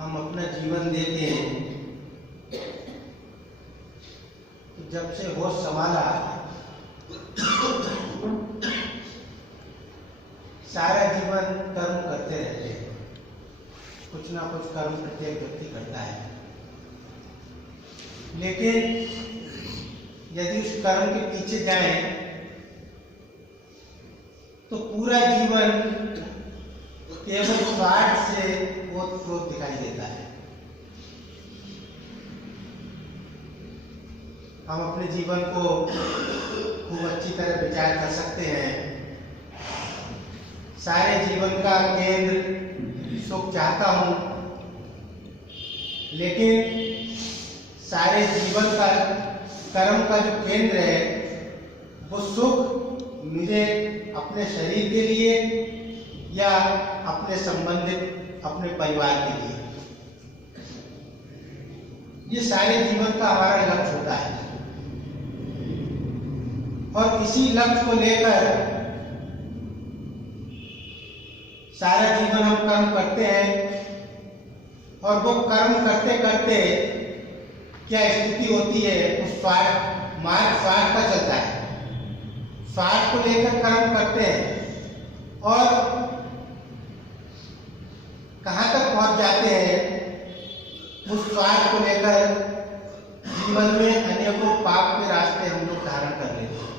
हम अपना जीवन देते हैं तो जब से होश संभाला सारा जीवन कर्म करते रहते हैं। कुछ ना कुछ कर्म प्रत्येक व्यक्ति करता है, लेकिन यदि उस कर्म के पीछे जाएं तो पूरा जीवन केवल स्वार्थ से ओत-प्रोत दिखाई देता है। हम अपने जीवन को खूब अच्छी तरह विचार कर सकते हैं। सारे जीवन का केंद्र सुख चाहता हूं, लेकिन सारे जीवन का कर्म का जो केंद्र है वो सुख मुझे अपने शरीर के लिए या अपने संबंधित अपने परिवार के लिए, ये सारे जीवन का हमारा लक्ष्य होता है। और इसी लक्ष्य को लेकर सारा जीवन हम कर्म करते हैं, और वो कर्म करते करते क्या स्थिति होती है, उस मार्ग स्वार्थ का चलता है। स्वार्थ को लेकर कर्म करते हैं और कहां तक पहुंच जाते हैं, उस स्वार्थ को लेकर जीवन में अनेकों पाप के रास्ते हम लोग धारण कर लेते हैं,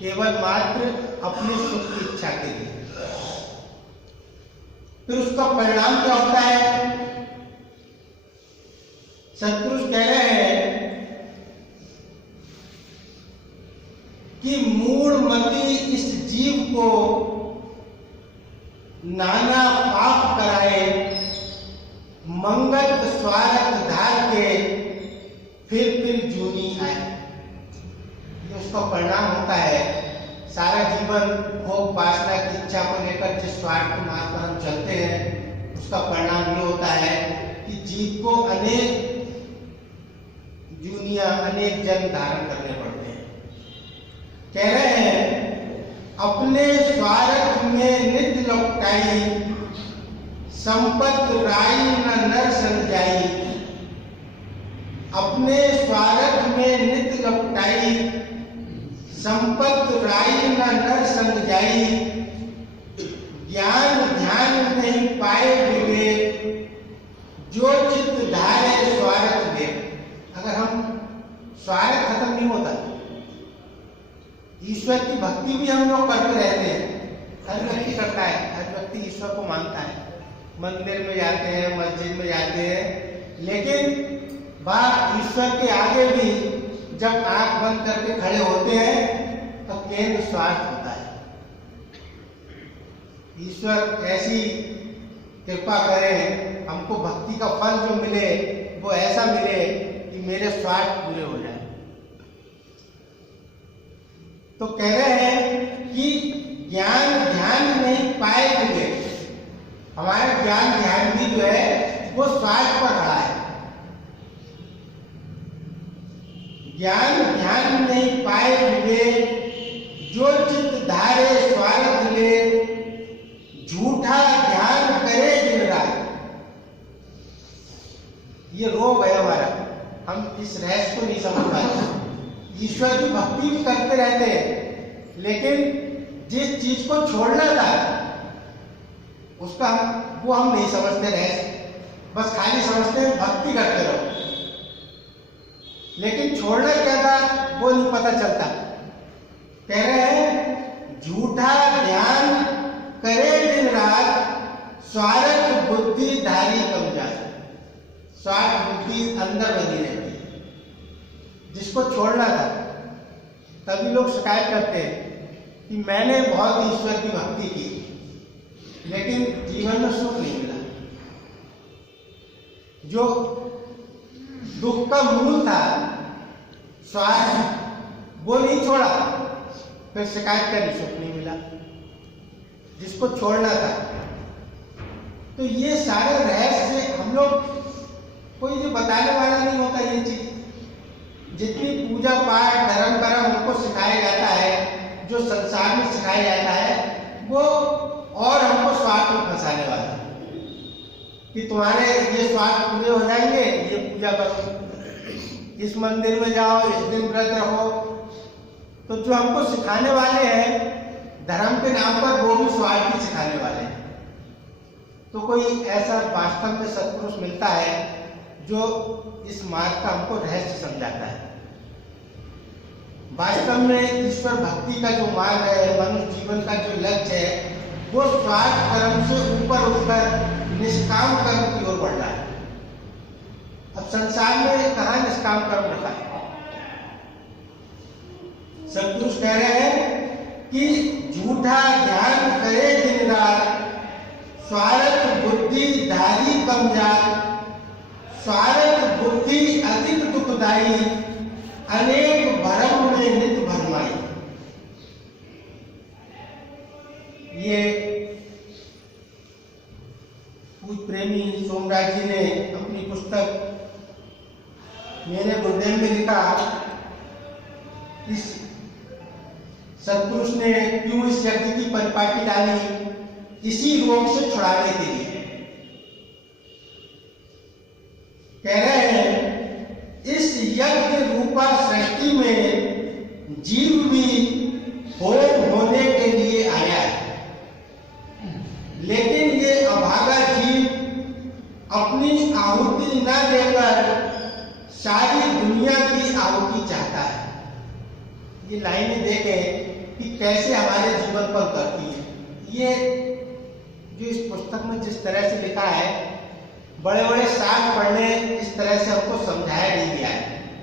केवल मात्र अपने सुख की इच्छा के लिए। फिर उसका परिणाम क्या होता है? सतपुरुष कह रहे हैं कि मूढ़मति इस जीव को नाना पाप कराए, मंगल स्वार्थ धार के फिर जूनी आए। ये उसका परिणाम होता है। सारा जीवन भोग वासना की इच्छा को लेकर जिस स्वार्थ के मार्ग पर हम चलते हैं, उसका परिणाम ये होता है कि जीव को अनेक जूनिया, अनेक जन्म धारण करने पड़ते हैं। कह रहे हैं अपने स्वार्थ में नित्य लपटाई, संपत राई न नर संग जाई। अपने स्वार्थ में नित्य लपटाई, संपत राई न नर संग जाई। ज्ञान ध्यान नहीं पाए विवेक, जो चित्त धारे स्वार्थ दे। अगर हम स्वार्थ खत्म नहीं होता, ईश्वर की भक्ति भी हम लोग करते रहते हैं। हर व्यक्ति करता है, हर व्यक्ति ईश्वर को मानता है, मंदिर में जाते हैं, मस्जिद में जाते हैं, लेकिन बात ईश्वर के आगे भी जब आंख बंद करके खड़े होते हैं तो केंद्र स्वार्थ होता है। ईश्वर ऐसी कृपा करे, हमको भक्ति का फल जो मिले वो ऐसा मिले कि मेरे स्वार्थ पूरे हो जाए। तो कह रहे हैं कि ज्ञान ध्यान नहीं पाए हुए, हमारा ज्ञान ध्यान भी जो है वो स्वार्थ पर रहा है। ज्ञान ध्यान नहीं पाए हुए, जो चित्त धारे स्वार्थ ले। झूठा ध्यान करे दिन रात। ये रोग है हमारा, हम इस रहस्य को नहीं समझ पाते। ईश्वर की भक्ति भी करते रहते हैं, लेकिन जिस चीज को छोड़ना था उसका वो हम नहीं समझते रहस्य, बस खाली समझते हैं भक्ति करते रहो, लेकिन छोड़ना क्या था वो नहीं पता चलता। कह रहे हैं झूठा ध्यान करे दिन रात, स्वार्थ बुद्धि धारी कम जाए। स्वार्थ बुद्धि अंदर बनी रहती है, जिसको छोड़ना था। तभी लोग शिकायत करते हैं कि मैंने बहुत ईश्वर की भक्ति की, लेकिन जीवन में सुख नहीं मिला। जो दुख का मूल था स्वार्थ, वो नहीं छोड़ा, फिर शिकायत करी सुख नहीं मिला, जिसको छोड़ना था। तो ये सारे रहस्य हम लोग, कोई जो बताने वाला नहीं होता ये चीज। जितनी पूजा पाठ धर्म कर्म हमको सिखाया जाता है, जो संसार में सिखाया जाता है, वो और हमको स्वार्थ में फंसाने वाला है। कि तुम्हारे ये स्वार्थ पूरे हो जाएंगे, ये पूजा करो, इस मंदिर में जाओ, इस दिन व्रत रखो। तो जो हमको सिखाने वाले हैं धर्म के नाम पर, वो भी स्वार्थ ही सिखाने वाले हैं। तो कोई ऐसा वास्तव में सत्पुरुष मिलता है जो इस मार्ग का हमको रहस्य समझाता है। वास्तव में ईश्वर भक्ति का जो मार्ग है, मनुष्य जीवन का जो लक्ष्य है, वो स्वार्थ कर्म से ऊपर उठकर निष्काम कर्म की ओर बढ़ रहा है। अब संसार में कहाँ निष्काम कर्म रखा है? सत्पुरुष कह रहे हैं कि झूठा ध्यान करे दिन रात, स्वार्थ बुद्धि धारी कमजार, स्वार्थ बुद्धि अधिक दुखदाई, अनेक भरम में नित भरमाई। ये पूज्य प्रेमी सोमराज जी ने अपनी पुस्तक मेरे गुरुदेव में लिखा, इस सत्पुरुष ने क्यों इस व्यक्ति की परिपाटी डाली, इसी रोग से छुड़ाने के लिए। कह रहे हैं इस यज्ञ रूपा सृष्टि में जीव भी होम होने के लिए आया है, लेकिन ये अभागा जीव अपनी आहुति न देकर सारी दुनिया की आहुति चाहता है। ये लाइनें देखें कि कैसे हमारे जीवन पर करती है। ये जो इस पुस्तक में जिस तरह से लिखा है, बड़े बड़े शास्त्र पढ़ने इस तरह से हमको समझाया नहीं गया है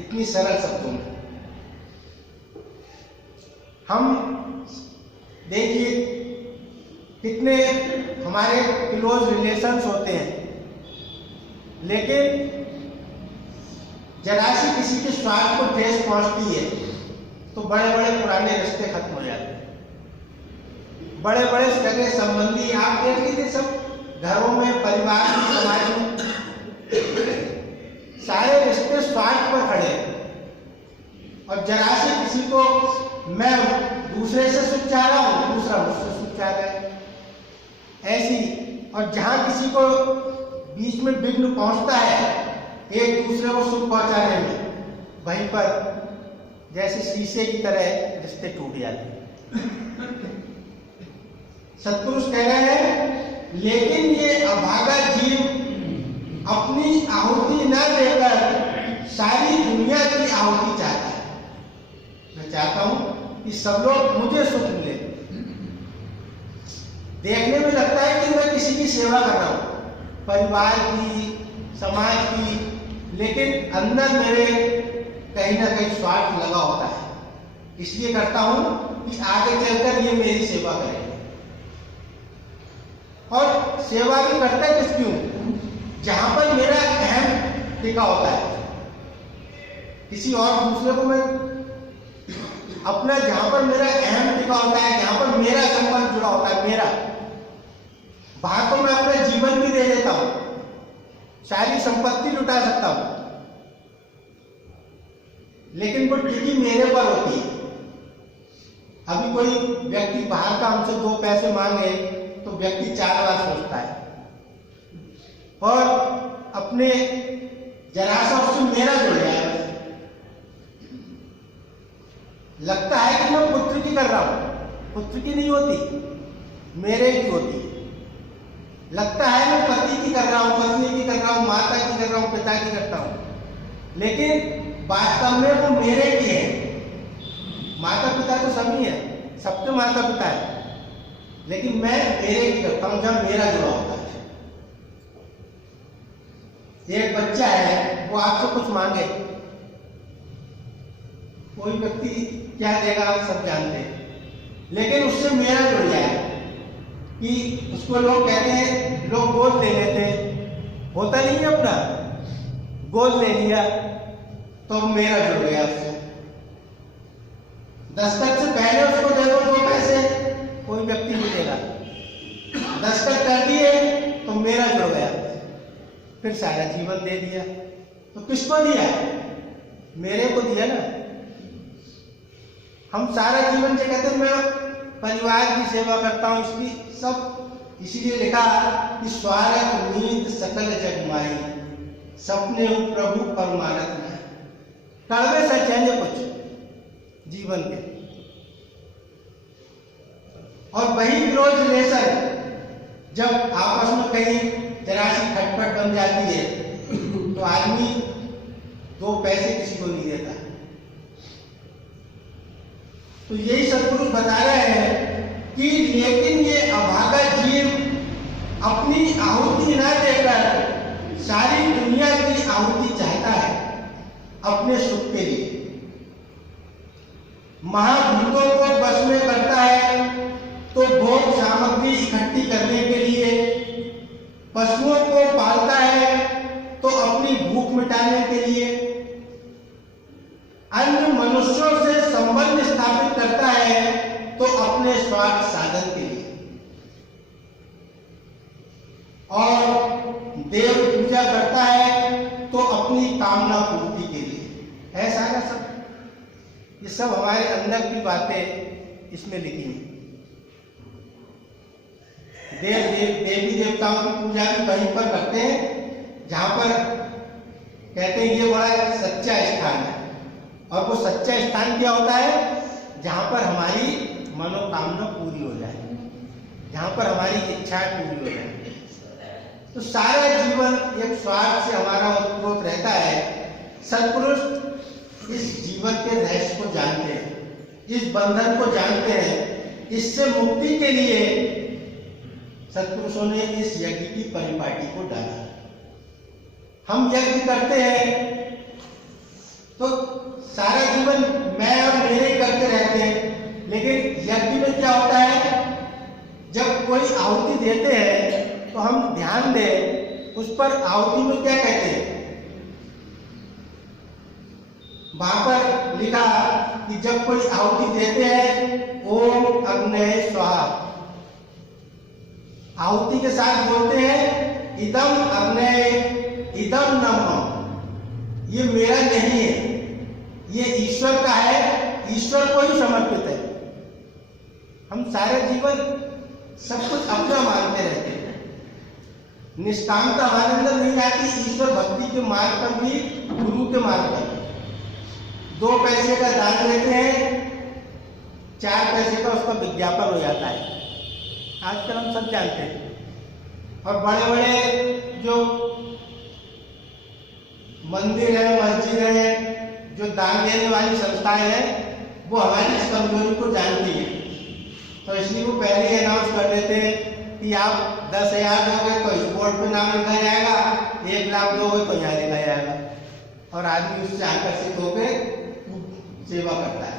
इतनी सरल शब्दों में। हम देखिए कितने हमारे क्लोज रिलेशंस होते हैं, लेकिन जरा सी किसी के स्वार्थ को ठेस पहुंचती है तो बड़े बड़े पुराने रिश्ते खत्म हो जाते हैं। बड़े बड़े सगे संबंधी आप देख लीजिए, सब घरों में, परिवार में, समाज में सारे रिश्ते स्वार्थ पर खड़े हैं। और जरा से किसी को मैं दूसरे से सुख चाह रहा हूं, दूसरा मुझसे सुख चाह रहा है, ऐसी। और जहां किसी को बीच में विघ्न पहुंचता है एक दूसरे को सुख पहुंचाने में, वहीं पर जैसे शीशे की तरह रिश्ते टूट जाते हैं। सत्पुरुष कह रहे हैं लेकिन ये अभागा जीव अपनी आहुति न देकर सारी दुनिया की आहुति चाहता है। मैं चाहता हूं कि सब लोग मुझे सुख मिले। देखने में लगता है कि मैं किसी की सेवा कर रहा हूं, परिवार की, समाज की, लेकिन अंदर मेरे कहीं ना कहीं स्वार्थ लगा होता है। इसलिए करता हूं कि आगे चलकर ये मेरी सेवा करें। और सेवा भी करता है किस क्यों? जहां पर मेरा अहम टिका होता है। किसी और दूसरे को मैं अपना, जहां पर मेरा अहम टिका होता है, जहां पर मेरा संबंध जुड़ा होता है, मेरा, वहां तो मैं अपना जीवन भी दे देता हूं, सारी संपत्ति लुटा सकता हूं, लेकिन वो टिकी मेरे पर होती है। अभी कोई व्यक्ति बाहर का हमसे 2 पैसे मांगे तो व्यक्ति 4 बार सोचता है, और अपने जरा सा उससे मेरा जुड़ गया, लगता है कि मैं पुत्र की कर रहा हूं, पुत्र की नहीं होती, मेरे की होती है। लगता है मैं पति की कर रहा हूं, पत्नी की कर रहा हूं, माता की कर रहा हूं, पिता की करता हूं, लेकिन वास्तव में वो मेरे की है। माता पिता तो सभी है, सबके माता पिता है, लेकिन मैं मेरे की करता हूं जब मेरा जुड़ा होता है। एक बच्चा है, वो आपसे कुछ मांगे, कोई व्यक्ति क्या देगा सब जानते हैं, लेकिन उससे मेरा जुड़ जाए कि उसको लोग कहते हैं, लोग गोद ले लेते हैं, होता नहीं है अपना, गोद ले लिया तो मेरा जुड़ गया उससे। दस्तक से पहले उसको दे दो 2 पैसे, कोई व्यक्ति नहीं देगा। दस्तक कर दिए तो मेरा जुड़ गया, फिर सारा जीवन दे दिया। तो किसको दिया? मेरे को दिया ना। हम सारा जीवन से कहते हैं मैं परिवार की सेवा करता हूं, इसकी सब इसीलिए लिखा कि स्वार्थ नींद सकल जग माई, सपने प्रभु परमानंद में। कड़वे सच है कुछ जीवन के। और वही क्लोज रिलेशन जब आपस में कहीं जरा सी खटपट बन जाती है तो आदमी दो पैसे किसी को नहीं देता। तो यही सदगुरु बता रहे हैं कि लेकिन ये अभागा जीव अपनी आहुति न देकर सारी दुनिया की आहुति चाहता है अपने सुख के लिए। महाभूतों को बस में करता है तो भोग सामग्री इकट्ठी करने के लिए, पशुओं को पालता है तो अपनी भूख मिटाने के लिए, अन्य मनुष्यों से संबंध स्थापित करता है तो अपने स्वार्थ साधन के लिए, और देव पूजा करता है तो अपनी कामना पूर्ति के लिए। है सारा सब, ये सब हमारे अंदर की बातें इसमें लिखी हैं। देवी देवताओं की पूजा भी वहीं पर करते हैं जहां पर कहते हैं ये बड़ा सच्चा स्थान है। और वो सच्चा स्थान क्या होता है? जहां पर हमारी मनोकामना पूरी हो जाए, जहां पर हमारी इच्छाएं पूरी हो जाए। तो सारा जीवन एक स्वार्थ से हमारा उत्प्रोत रहता है। सत्पुरुष इस जीवन के रहस्य को जानते हैं, इस बंधन को जानते हैं। इससे मुक्ति के लिए सत्पुरुषों ने इस यज्ञ की परिपाटी को डाला। हम यज्ञ करते हैं तो सारा जीवन मैं और मेरे ही करते रहते हैं, लेकिन यज्ञ में क्या होता है? जब कोई आहुति देते हैं तो हम ध्यान दें उस पर। आहुति में क्या कहते हैं? वहां पर लिखा कि जब कोई आहुति देते हैं ओम अग्नये स्वाहा, आहुति के साथ बोलते हैं इदम अग्नये इदम नमः, ये मेरा नहीं है, ये ईश्वर का है, ईश्वर को ही समर्पित है। हम सारे जीवन सब कुछ अपना मानते रहते हैं, निष्कामता हमारे अंदर नहीं आती। ईश्वर भक्ति के मार्ग पर भी, गुरु के मार्ग पर भी। 2 पैसे का दान देते हैं, 4 पैसे का उसका विज्ञापन हो जाता है, आजकल हम सब जानते हैं। और बड़े बड़े जो मंदिर है, मस्जिद है, जो दान देने वाली संस्थाएं हैं, वो हमारी इस कमजोरी को जानती है। तो इसलिए वो पहले ही अनाउंस कर देते हैं कि आप 10,000 दोगे तो इस बोर्ड पे नाम लिखा जाएगा, 1 लाख दोगे तो यहाँ लिखा जाएगा, और आदमी उससे आकर्षित होकर सेवा करता है।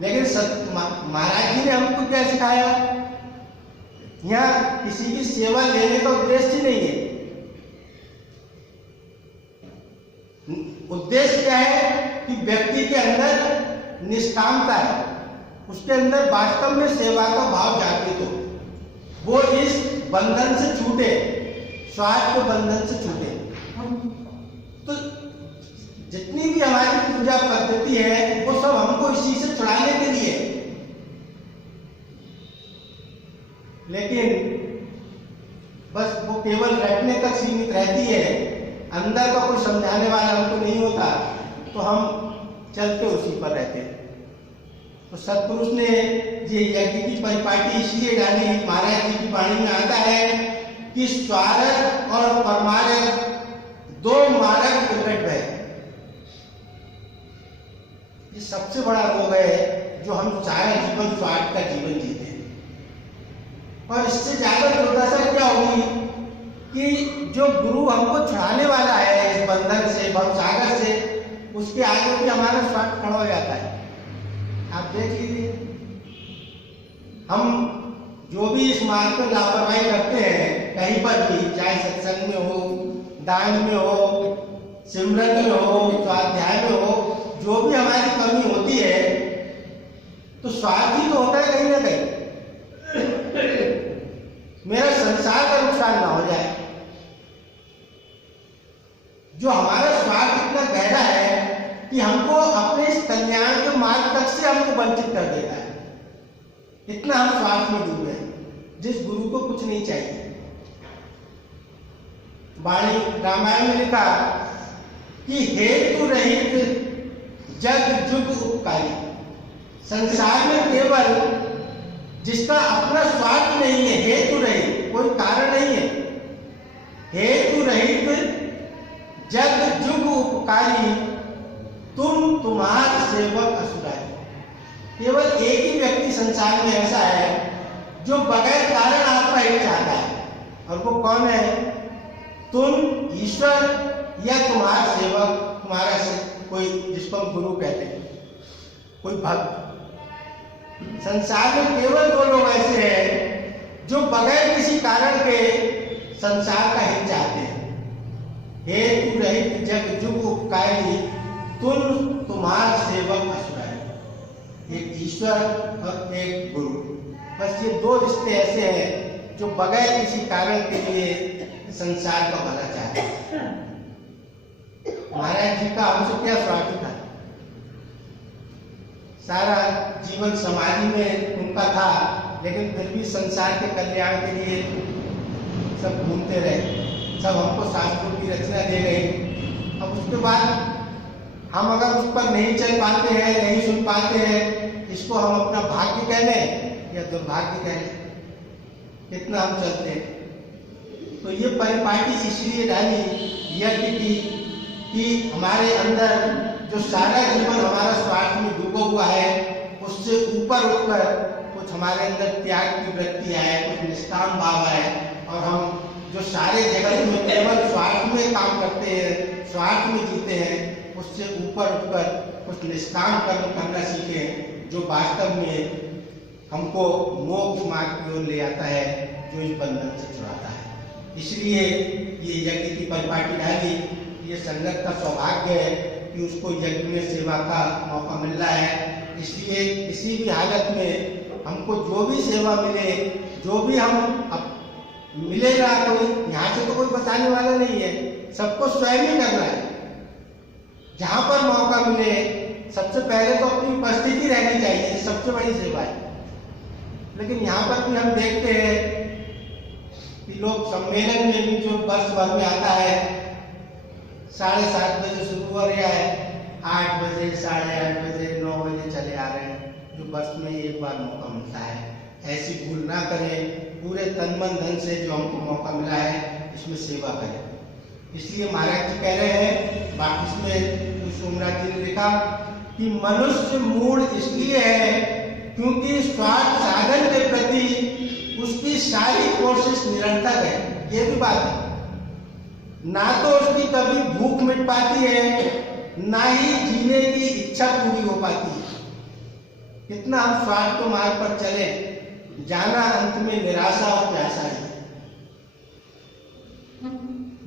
लेकिन महाराज जी ने हमको क्या सिखाया? यहाँ किसी की सेवा लेने का उद्देश्य नहीं है। उद्देश्य क्या है कि व्यक्ति के अंदर निष्कामता है, उसके अंदर वास्तव में सेवा का भाव जागृत हो, वो इस बंधन से छूटे, स्वार्थ के बंधन से छूटे। तो जितनी भी हमारी पूजा पद्धति है वो सब हमको इसी से छुड़ाने के लिए। लेकिन बस वो केवल रटने तक सीमित रहती है, अंदर का कोई समझाने वाला हमको नहीं होता, तो हम चलते उसी पर रहते हैं। तो सत्पुरुष ने ये यज्ञ की परिपाटी इसलिए डाली, महाराज जी की वाणी में आता है कि स्वार्थ और परमार्थ 2 मार्ग प्रकट है। ये सबसे बड़ा रोग है जो हम सारा जीवन स्वार्थ का जीवन जीते हैं। और इससे ज्यादा दुर्दशा क्या होगी कि जो गुरु हमको छुड़ाने वाला है इस बंधन से, भवसागर से, उसके आगे भी हमारा स्वार्थ खड़ा हो जाता है। आप देख लीजिए, हम जो भी इस मार्ग पर लापरवाही करते हैं कहीं पर भी, चाहे सत्संग में हो, दान में हो, सिमरन में हो, स्वाध्याय में हो, जो भी हमारी कमी होती है तो स्वार्थ ही तो होता है कहीं ना कहीं। मेरा संसार का नुकसान ना हो जाए। जो हमारा स्वार्थ इतना गहरा है कि हमको अपने इस कल्याण के मार्ग तक से हमको वंचित कर देता है, इतना हम स्वार्थ में डूबे हैं। जिस गुरु को कुछ नहीं चाहिए। वाणी रामायण में लिखा कि हेतु रहित जग जुग उपकारी। संसार में केवल जिसका अपना स्वार्थ नहीं है, हेतु रहित, कोई कारण नहीं है, हेतु रहित जग जुग उपकारी, तुम तुम्हार सेवक असुरारी। केवल एक ही व्यक्ति संसार में ऐसा है जो बगैर कारण आपका हित चाहता है, और वो कौन है? तुम, ईश्वर या तुम्हारा सेवक, तुम्हारा कोई जिसको हम गुरु कहते हैं, कोई भक्त। संसार में केवल दो लोग ऐसे हैं जो बगैर किसी कारण के संसार का हित चाहते हैं। हेतु रहित जग जुग उपकारी, तुम तुम्हार सेवक असुरारी। एक ईश्वर और एक गुरु, बस ये दो रिश्ते ऐसे हैं जो बगैर किसी कारण के लिए संसार का भला चाहते हैं। महाराज जी का हमसे क्या स्वार्थ था? सारा जीवन समाधि में उनका था, लेकिन फिर भी संसार के कल्याण के लिए सब घूमते रहे, सब हमको शास्त्रों की रचना दे गई। अब उसके बाद हम अगर उस पर नहीं चल पाते हैं, नहीं सुन पाते हैं, इसको हम अपना भाग्य कह लें या दुर्भाग्य कह लें, कितना हम चलते हैं। तो ये परिपाटी इसलिए डाली यज्ञ की कि हमारे अंदर जो सारा जीवन हमारा स्वार्थ में डूबा हुआ है, उससे ऊपर उठकर कुछ हमारे अंदर त्याग की वृत्ति है, कुछ निष्काम भाव है, और हम जो सारे जगत में केवल स्वार्थ में काम करते हैं, स्वार्थ में जीते हैं, उससे ऊपर उठकर कुछ निष्काम कर्म करना सीखे, जो वास्तव में हमको मोक्ष मार्ग की ओर ले आता है, जो इस बंधन से छुड़ाता है। इसलिए ये यज्ञ की परिपाटी डाली। ये संगत का सौभाग्य है कि उसको यज्ञ में सेवा का मौका मिल रहा है। इसलिए किसी भी हालत में हमको जो भी सेवा मिले, जो भी हम मिलेगा, कोई यहाँ से तो कोई बताने वाला नहीं है, सबको स्वयं ही करना है। जहाँ पर मौका मिले सबसे पहले तो अपनी उपस्थिति रहनी चाहिए, सबसे बड़ी सेवा है। लेकिन यहाँ पर भी हम देखते हैं कि लोग सम्मेलन में भी जो वर्ष भर में आता है, 7:30 बजे शुरू हो रहा है, 8 बजे, 8:30 बजे, 9 बजे चले आ रहे हैं, जो वर्ष में एक बार मौका मिलता है। ऐसी भूल ना करें, पूरे तन मन धन से जो हमको मौका मिला है इसमें सेवा करें। इसलिए महाराज जी कह रहे हैं, बाकी इसमें सोमनाथ जी ने लिखा कि मनुष्य मूढ़ इसलिए है क्योंकि स्वार्थ साधन के प्रति उसकी सारी कोशिश निरंतर है। ये भी बात है, ना तो उसकी कभी भूख मिट पाती है, ना ही जीने की इच्छा पूरी हो पाती है। कितना हम स्वार्थ के मार्ग पर चले, जाना अंत में निराशा और प्यासा है।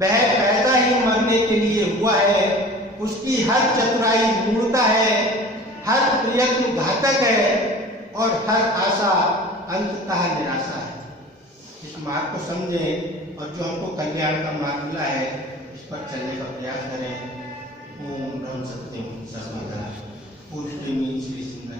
वह पैदा ही मरने के लिए हुआ है, उसकी हर चतुराई मूर्ता है, हर प्रयत्न घातक है, और हर आशा अंततः निराशा है। इस मार्ग को समझें और जो हमको कल्याण का मार्ग मिला है इस पर चलने का प्रयास करें। ओम ब्रह्म सत्यम सर्वदा। पूज्य श्री सिंह